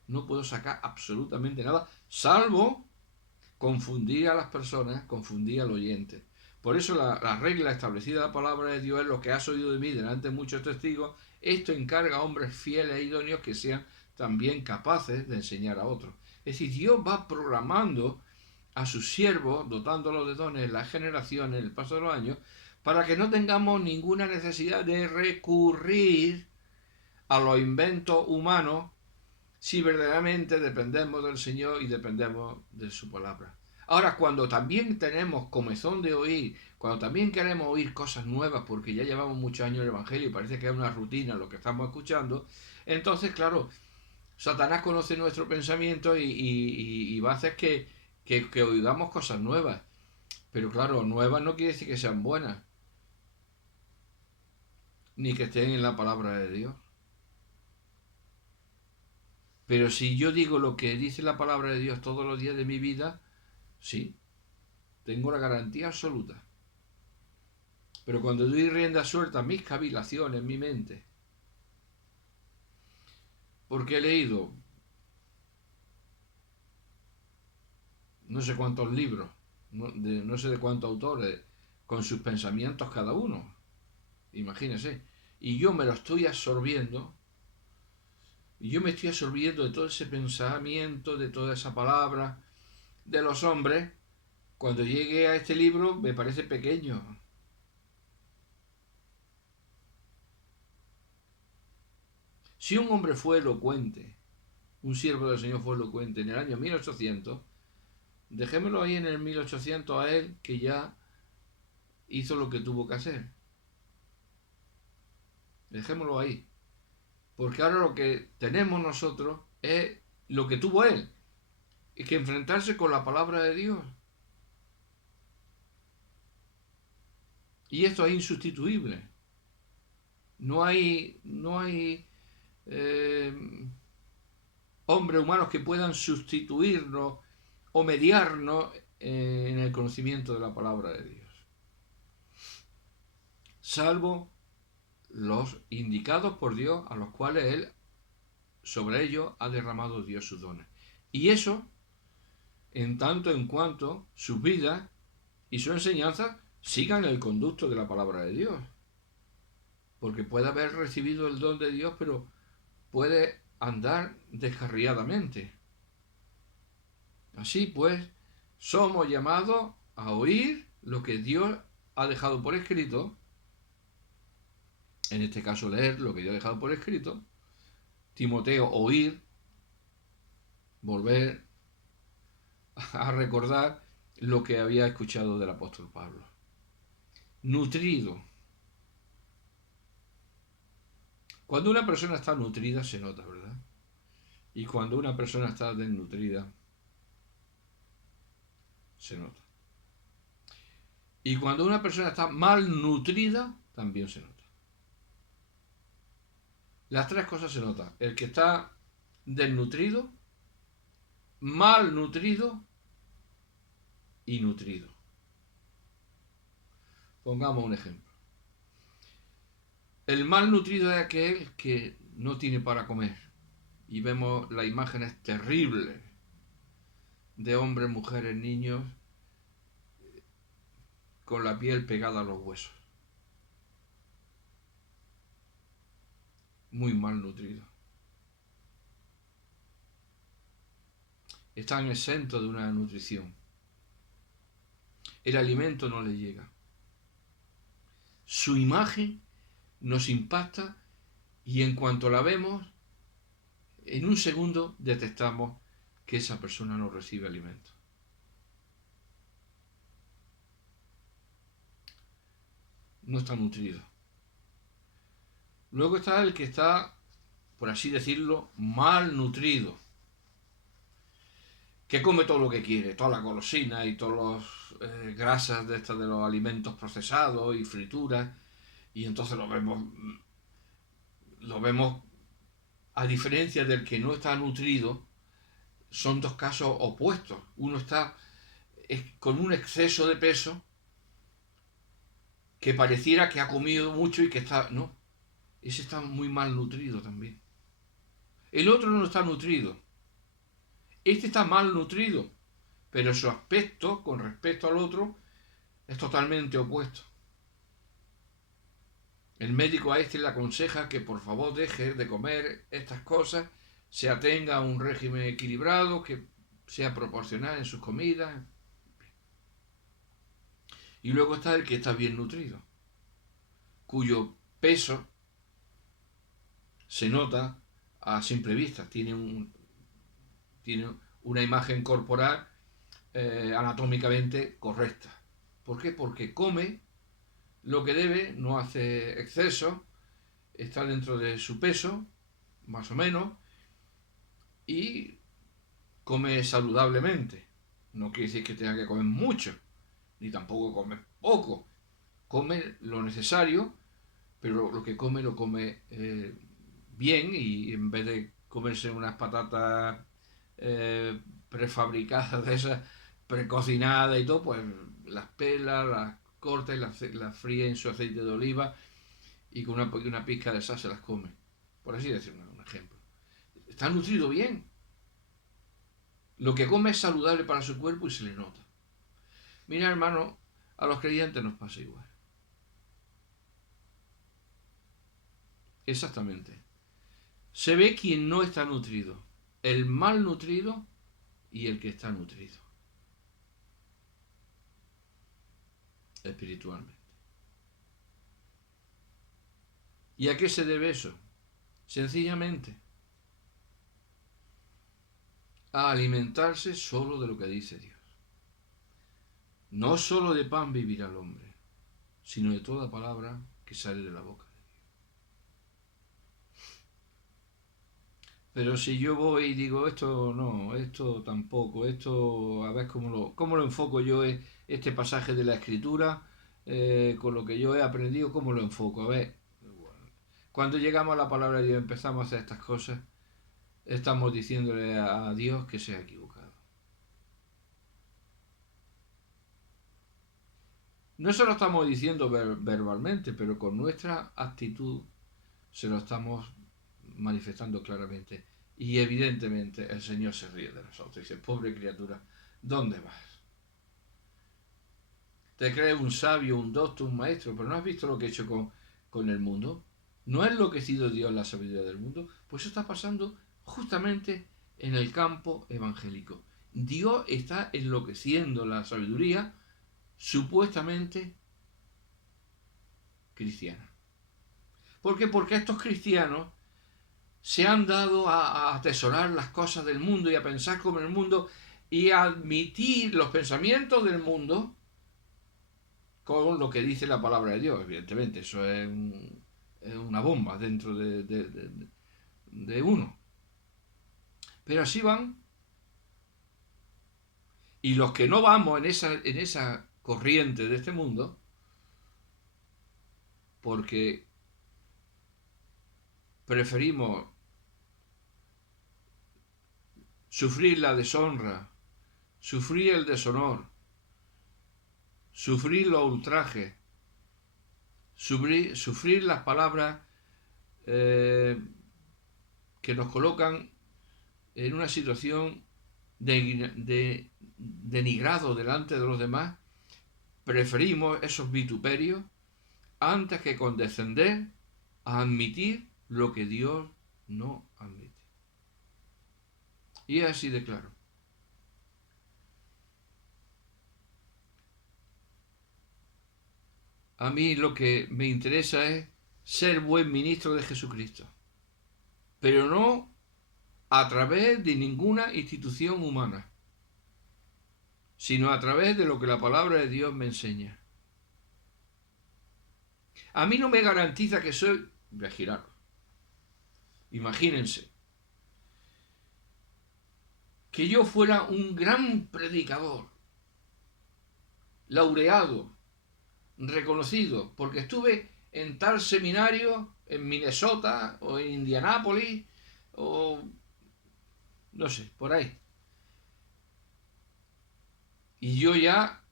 no puedo sacar absolutamente nada, salvo confundir a las personas, confundir al oyente. Por eso la regla establecida de la palabra de Dios es: lo que has oído de mí delante de muchos testigos, esto encarga a hombres fieles e idóneos que sean también capaces de enseñar a otros. Es decir, Dios va programando a sus siervos, dotándolos de dones en las generaciones, en el paso de los años, para que no tengamos ninguna necesidad de recurrir a los inventos humanos si verdaderamente dependemos del Señor y dependemos de su palabra. Ahora, cuando también tenemos comezón de oír, cuando también queremos oír cosas nuevas, porque ya llevamos muchos años en el Evangelio y parece que es una rutina lo que estamos escuchando, entonces, claro, Satanás conoce nuestro pensamiento y va a hacer que oigamos cosas nuevas. Pero claro, nuevas no quiere decir que sean buenas, ni que estén en la palabra de Dios. Pero si yo digo lo que dice la palabra de Dios todos los días de mi vida, sí, tengo la garantía absoluta. Pero cuando doy rienda suelta a mis cavilaciones, mi mente, porque he leído no sé cuántos libros, no sé de cuántos autores, con sus pensamientos cada uno, imagínese, y yo me lo estoy absorbiendo, y yo me estoy absorbiendo de todo ese pensamiento, de toda esa palabra, de los hombres. Cuando llegue a este libro me parece pequeño. Si un hombre fue elocuente, un siervo del Señor fue elocuente en el año 1800, dejémoslo ahí en el 1800 a él, que ya hizo lo que tuvo que hacer. Dejémoslo ahí. Porque ahora lo que tenemos nosotros es lo que tuvo él. Es que enfrentarse con la palabra de Dios. Y esto es insustituible. No hay hombres humanos que puedan sustituirnos o mediarnos en el conocimiento de la palabra de Dios. Salvo los indicados por Dios, a los cuales Él, sobre ellos, ha derramado Dios sus dones. Y eso, en tanto en cuanto sus vidas y su enseñanza sigan el conducto de la palabra de Dios. Porque puede haber recibido el don de Dios, pero puede andar descarriadamente. Así pues, somos llamados a oír lo que Dios ha dejado por escrito, en este caso leer lo que Dios ha dejado por escrito, Timoteo oír, volver a recordar lo que había escuchado del apóstol Pablo. Nutrido. Cuando una persona está nutrida se nota, ¿verdad? Y cuando una persona está desnutrida se nota. Y cuando una persona está malnutrida también se nota. Las tres cosas se notan. El que está desnutrido, malnutrido y nutrido. Pongamos un ejemplo. El malnutrido es aquel que no tiene para comer. Y vemos las imágenes terribles de hombres, mujeres, niños con la piel pegada a los huesos. Muy malnutridos. Están exentos de una nutrición. El alimento no les llega. Su imagen nos impacta y en cuanto la vemos, en un segundo detectamos que esa persona no recibe alimento. No está nutrido. Luego está el que está, por así decirlo, mal nutrido, que come todo lo que quiere, toda la golosina y todas las grasas de estas de los alimentos procesados y frituras, y entonces lo vemos a diferencia del que no está nutrido. Son dos casos opuestos. Uno está con un exceso de peso que pareciera que ha comido mucho y que está... No, ese está muy mal nutrido también. El otro no está nutrido. Este está mal nutrido, pero su aspecto con respecto al otro es totalmente opuesto. El médico a este le aconseja que por favor deje de comer estas cosas, se atenga a un régimen equilibrado, que sea proporcional en sus comidas. Y luego está el que está bien nutrido, cuyo peso se nota a simple vista, tiene una imagen corporal anatómicamente correcta. ¿Por qué? Porque come lo que debe, no hace exceso, está dentro de su peso, más o menos, y come saludablemente. No quiere decir que tenga que comer mucho, ni tampoco come poco. Come lo necesario, pero lo que come lo come bien, y en vez de comerse unas patatas prefabricadas de esas, precocinadas y todo, pues las pela, las corta y las fríe en su aceite de oliva y con una pizca de sal se las come. Por así decirlo, un ejemplo. Está nutrido bien. Lo que come es saludable para su cuerpo y se le nota. Mira, hermano, a los creyentes nos pasa igual. Exactamente. Se ve quien no está nutrido, el mal nutrido y el que está nutrido espiritualmente. ¿Y a qué se debe eso? Sencillamente a alimentarse solo de lo que dice Dios. No solo de pan vivirá el hombre, sino de toda palabra que sale de la boca de Dios. Pero si yo voy y digo esto no, esto tampoco, esto a ver cómo lo enfoco yo este pasaje de la Escritura, con lo que yo he aprendido, cómo lo enfoco. A ver, cuando llegamos a la palabra de Dios empezamos a hacer estas cosas, estamos diciéndole a Dios que se ha equivocado. No se lo estamos diciendo verbalmente, pero con nuestra actitud se lo estamos manifestando claramente. Y evidentemente el Señor se ríe de nosotros. Dice, pobre criatura, ¿dónde vas? Te crees un sabio, un doctor, un maestro, pero ¿no has visto lo que he hecho con el mundo? ¿No ha enloquecido Dios la sabiduría del mundo? Pues eso está pasando justamente en el campo evangélico. Dios está enloqueciendo la sabiduría supuestamente cristiana. ¿Por qué? Porque estos cristianos se han dado a atesorar las cosas del mundo y a pensar como el mundo y a admitir los pensamientos del mundo con lo que dice la palabra de Dios. Evidentemente, eso es una bomba dentro de uno. Pero así van. Y los que no vamos en esa corriente de este mundo, porque preferimos sufrir la deshonra, sufrir el deshonor, sufrir los ultrajes, sufrir las palabras que nos colocan en una situación de denigrado delante de los demás, preferimos esos vituperios antes que condescender a admitir lo que Dios no admite. Y es así de claro. A mí lo que me interesa es ser buen ministro de Jesucristo, pero no a través de ninguna institución humana, sino a través de lo que la palabra de Dios me enseña. A mí no me garantiza que soy... Voy a girar. Imagínense que yo fuera un gran predicador, laureado, reconocido, porque estuve en tal seminario en Minnesota o en Indianápolis o no sé, por ahí. Y yo ya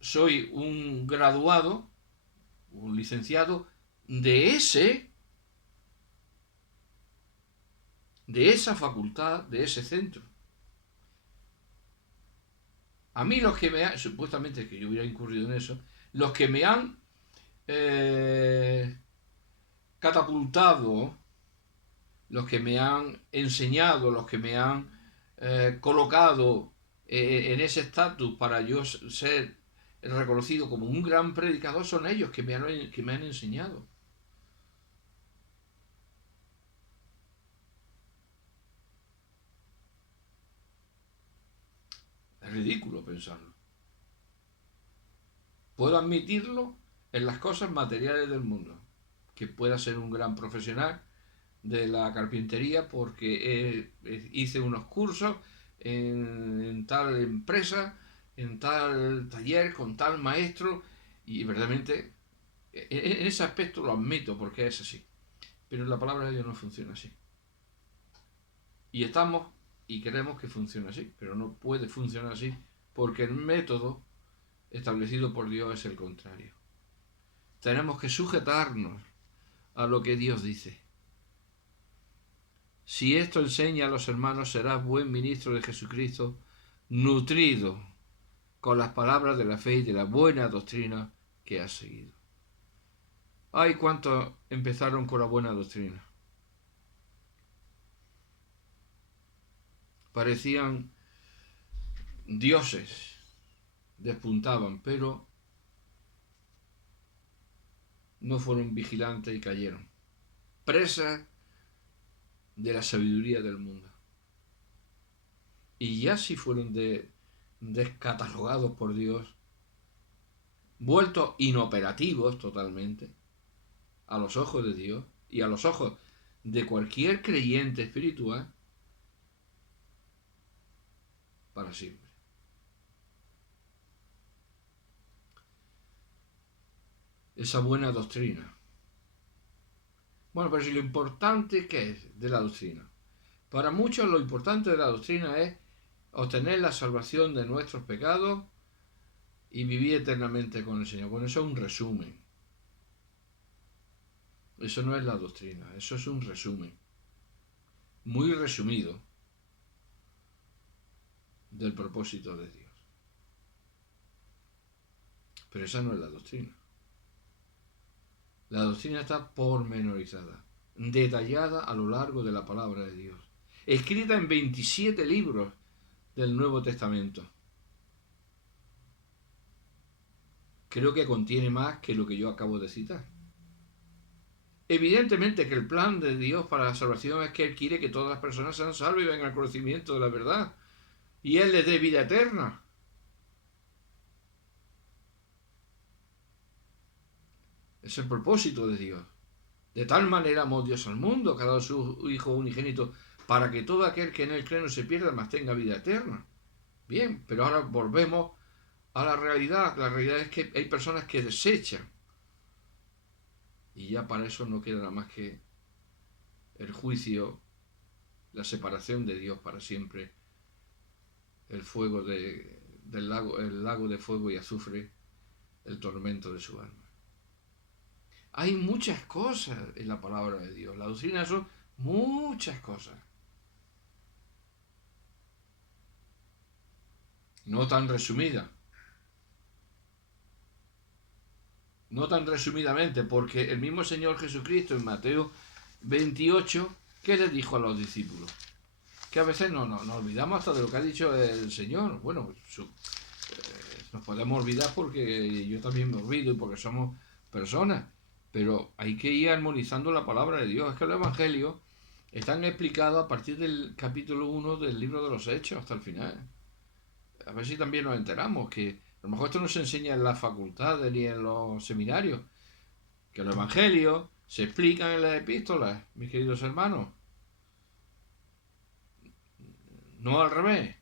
soy un graduado, un licenciado de esa facultad, de ese centro. A mí los que me han, supuestamente que yo hubiera incurrido en eso, los que me han catapultado, los que me han enseñado, los que me han colocado en ese estatus para yo ser reconocido como un gran predicador, son ellos que me han enseñado. Es ridículo pensarlo. Puedo admitirlo en las cosas materiales del mundo, que pueda ser un gran profesional de la carpintería porque hice unos cursos en tal empresa, en tal taller, con tal maestro, y verdaderamente en ese aspecto lo admito porque es así. Pero la palabra de Dios no funciona así. Y estamos y queremos que funcione así, pero no puede funcionar así porque el método establecido por Dios es el contrario. Tenemos que sujetarnos a lo que Dios dice. Si esto enseña a los hermanos, serás buen ministro de Jesucristo, nutrido con las palabras de la fe y de la buena doctrina que has seguido. Ay, cuántos empezaron con la buena doctrina. Parecían dioses, despuntaban, pero no fueron vigilantes y cayeron. Presas de la sabiduría del mundo. Y ya si fueron descatalogados por Dios, vueltos inoperativos totalmente a los ojos de Dios y a los ojos de cualquier creyente espiritual para siempre. Esa buena doctrina. Bueno, pero si lo importante, ¿qué es de la doctrina? Para muchos lo importante de la doctrina es obtener la salvación de nuestros pecados y vivir eternamente con el Señor. Bueno, eso es un resumen. Eso no es la doctrina, eso es un resumen. Muy resumido del propósito de Dios. Pero esa no es la doctrina. La doctrina está pormenorizada, detallada a lo largo de la palabra de Dios, escrita en 27 libros del Nuevo Testamento. Creo que contiene más que lo que yo acabo de citar. Evidentemente que el plan de Dios para la salvación es que Él quiere que todas las personas sean salvas y vengan al conocimiento de la verdad. Y Él les dé vida eterna. Es el propósito de Dios. De tal manera amó Dios al mundo, que ha dado su Hijo unigénito, para que todo aquel que en Él cree no se pierda, mas tenga vida eterna. Bien, pero ahora volvemos a la realidad. La realidad es que hay personas que desechan. Y ya para eso no queda nada más que el juicio, la separación de Dios para siempre, el fuego del lago, el lago de fuego y azufre, el tormento de su alma. Hay muchas cosas en la palabra de Dios. La doctrina son muchas cosas. No tan resumida. No tan resumidamente, porque el mismo Señor Jesucristo en Mateo 28, ¿qué les dijo a los discípulos? Que a veces nos olvidamos hasta de lo que ha dicho el Señor. Bueno, nos podemos olvidar porque yo también me olvido y porque somos personas. pero hay que ir armonizando la palabra de Dios. Es que los evangelios están explicados a partir del capítulo 1 del libro de los Hechos hasta el final. A ver si también nos enteramos que a lo mejor esto no se enseña en las facultades ni en los seminarios, que los evangelios se explican en las epístolas, mis queridos hermanos, no al revés.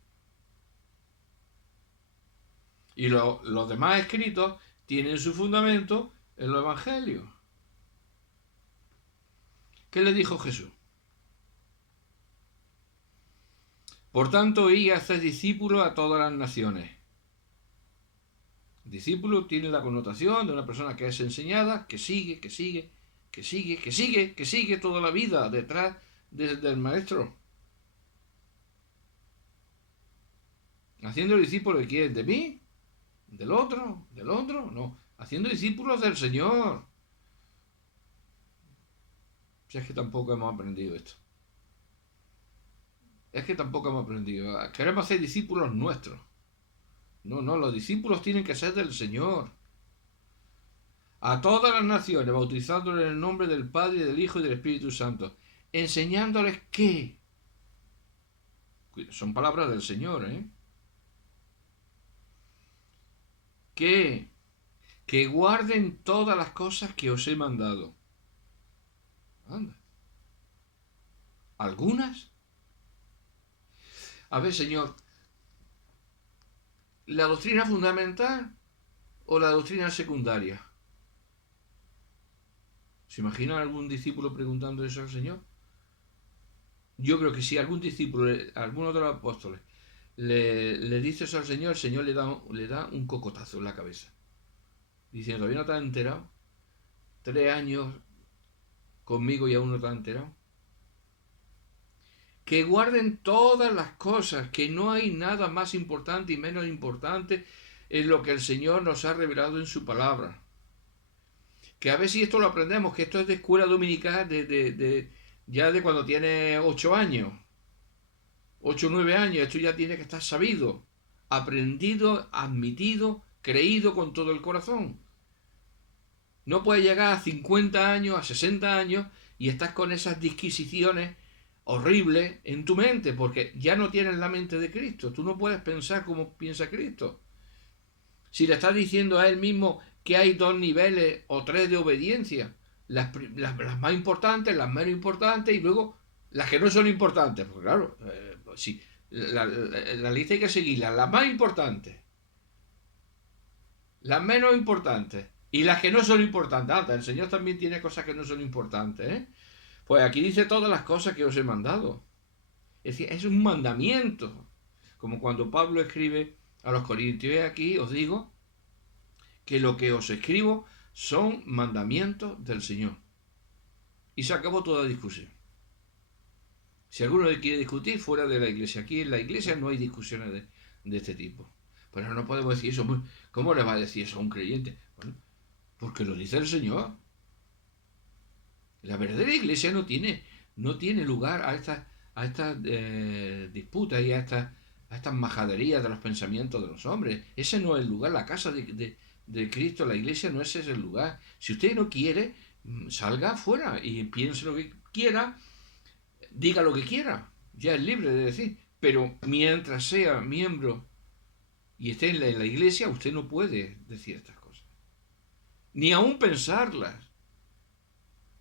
Y los demás escritos tienen su fundamento en los evangelios. ¿Qué le dijo Jesús? Por tanto, id y haced discípulos a todas las naciones. Discípulo tiene la connotación de una persona que es enseñada, que sigue, que sigue, que sigue, que sigue, que sigue toda la vida detrás del maestro. Haciendo discípulos de quién, de mí, del otro, no. Haciendo discípulos del Señor. Si es que tampoco hemos aprendido esto. Es que tampoco hemos aprendido. Queremos hacer discípulos nuestros. No, los discípulos tienen que ser del Señor. A todas las naciones, bautizándoles en el nombre del Padre, del Hijo y del Espíritu Santo. Enseñándoles qué. Son palabras del Señor, ¿eh? Que guarden todas las cosas que os he mandado. Anda. ¿Algunas? A ver, Señor, ¿la doctrina fundamental o la doctrina secundaria? ¿Se imaginan algún discípulo preguntando eso al Señor? Yo creo que si algún discípulo, alguno de los apóstoles, le dice eso al Señor, el Señor le da un cocotazo en la cabeza. Diciendo, ¿todavía no te has enterado? 3 años conmigo y aún no te has enterado. Que guarden todas las cosas, que no hay nada más importante y menos importante en lo que el Señor nos ha revelado en su palabra. Que a ver si esto lo aprendemos, que esto es de escuela dominical ya de cuando tiene 8 años, 8 o 9 años, esto ya tiene que estar sabido, aprendido, admitido, creído con todo el corazón. No puedes llegar a 50 años, a 60 años y estás con esas disquisiciones horribles en tu mente, porque ya no tienes la mente de Cristo. Tú no puedes pensar como piensa Cristo. Si le estás diciendo a él mismo que hay 2 niveles o 3 de obediencia, las más importantes, las menos importantes y luego las que no son importantes, pues claro, sí, la lista hay que seguirla, las más importantes, las menos importantes y las que no son importantes. Anda, el Señor también tiene cosas que no son importantes, ¿eh? Pues aquí dice todas las cosas que os he mandado. Es decir, es un mandamiento. Como cuando Pablo escribe a los Corintios, aquí os digo que lo que os escribo son mandamientos del Señor. Y se acabó toda discusión. Si alguno quiere discutir, fuera de la iglesia. Aquí en la iglesia no hay discusiones de este tipo. Pero no podemos decir eso. ¿Cómo le va a decir eso a un creyente? Bueno, porque lo dice el Señor. La verdadera iglesia no tiene lugar a estas disputas y a estas majaderías de los pensamientos de los hombres. Ese no es el lugar. La casa de Cristo, la iglesia, no ese es el lugar. Si usted no quiere, salga afuera y piense lo que quiera, diga lo que quiera. Ya es libre de decir. Pero mientras sea miembro y esté en la iglesia, usted no puede decir estas cosas. Ni aún pensarlas.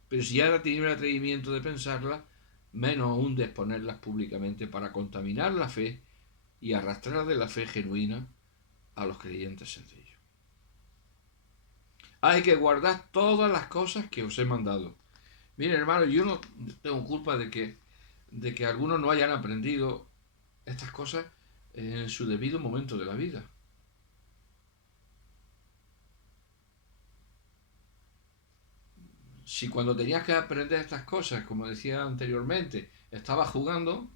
Pero si ya tiene un atrevimiento de pensarlas, menos aún de exponerlas públicamente para contaminar la fe y arrastrar de la fe genuina a los creyentes sencillos. Hay que guardar todas las cosas que os he mandado. Miren, hermano, yo no tengo culpa de que algunos no hayan aprendido estas cosas en su debido momento de la vida. Si cuando tenías que aprender estas cosas, como decía anteriormente, estabas jugando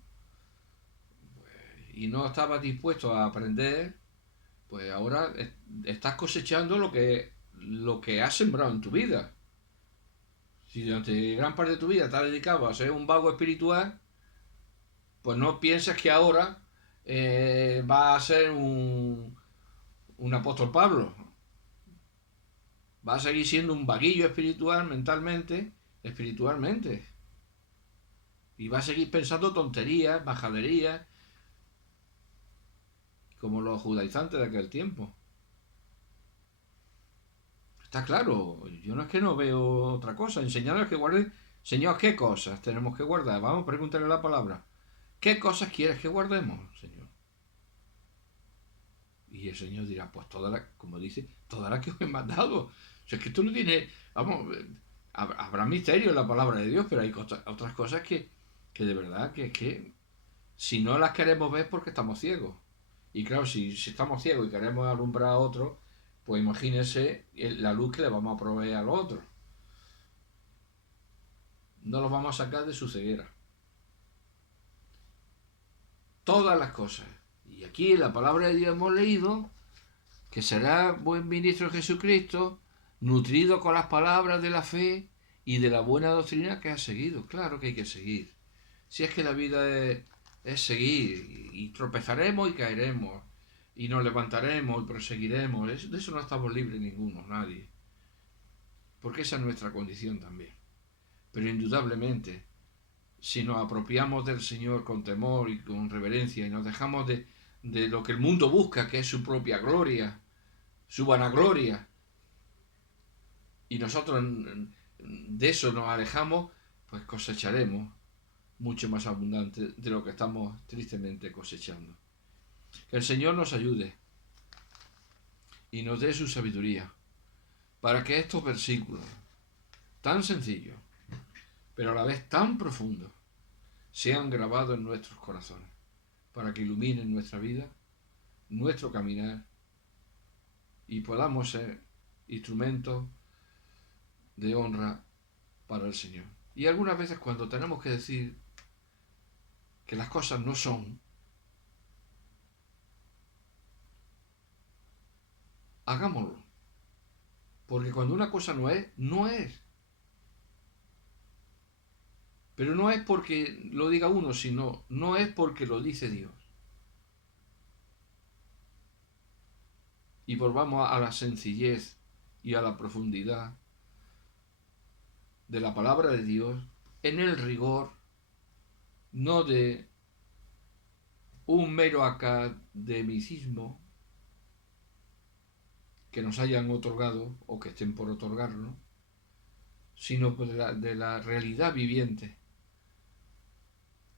y no estabas dispuesto a aprender, pues ahora estás cosechando lo que has sembrado en tu vida. Si durante gran parte de tu vida te has dedicado a ser un vago espiritual, pues no pienses que ahora va a ser un apóstol Pablo. Va a seguir siendo un vaguillo espiritual espiritualmente. Y va a seguir pensando tonterías, majaderías, como los judaizantes de aquel tiempo. Está claro, yo no es que no veo otra cosa. Enseñarles que guarden. Señor, ¿qué cosas tenemos que guardar? Vamos a preguntarle la palabra. ¿Qué cosas quieres que guardemos, Señor? Y el Señor dirá, pues todas las, como dice, todas las que os he mandado. O sea, es que tú no tienes, vamos, habrá misterio en la palabra de Dios, pero hay otras cosas que de verdad que si no las queremos ver porque estamos ciegos. Y claro, si estamos ciegos y queremos alumbrar a otros, pues imagínense la luz que le vamos a proveer al otro. No los vamos a sacar de su ceguera. Todas las cosas. Y aquí en la palabra de Dios hemos leído que será buen ministro Jesucristo, nutrido con las palabras de la fe y de la buena doctrina que ha seguido. Claro que hay que seguir. Si es que la vida es seguir, y tropezaremos y caeremos, y nos levantaremos y proseguiremos. De eso no estamos libres ninguno, nadie. Porque esa es nuestra condición también. Pero indudablemente, si nos apropiamos del Señor con temor y con reverencia y nos dejamos de lo que el mundo busca, que es su propia gloria, su vanagloria, y nosotros de eso nos alejamos, pues cosecharemos mucho más abundante de lo que estamos tristemente cosechando. Que el Señor nos ayude y nos dé su sabiduría para que estos versículos tan sencillos, pero a la vez tan profundos, sean grabados en nuestros corazones, para que iluminen nuestra vida, nuestro caminar, y podamos ser instrumentos de honra para el Señor. Y algunas veces cuando tenemos que decir que las cosas no son, hagámoslo. Porque cuando una cosa no es, no es. Pero no es porque lo diga uno, sino no es porque lo dice Dios. Y volvamos a la sencillez y a la profundidad de la palabra de Dios en el rigor, no de un mero academicismo que nos hayan otorgado o que estén por otorgarnos, sino de la realidad viviente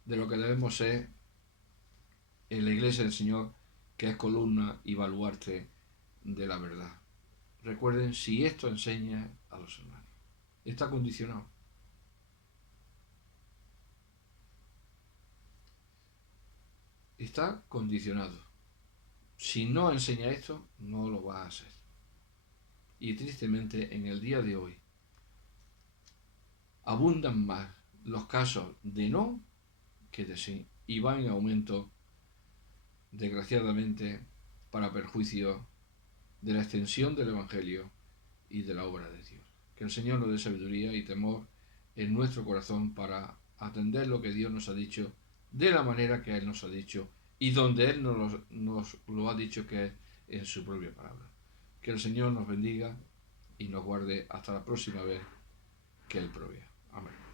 de lo que debemos ser en la iglesia del Señor, que es columna y baluarte de la verdad. Recuerden, si esto enseña a los hermanos, está condicionado. Está condicionado. Si no enseña esto, no lo va a hacer. Y tristemente, en el día de hoy, abundan más los casos de no que de sí, y van en aumento, desgraciadamente, para perjuicio de la extensión del Evangelio y de la obra de Dios. Que el Señor nos dé sabiduría y temor en nuestro corazón para atender lo que Dios nos ha dicho de la manera que Él nos ha dicho y donde Él nos lo ha dicho, que es en su propia palabra. Que el Señor nos bendiga y nos guarde hasta la próxima vez que Él provea. Amén.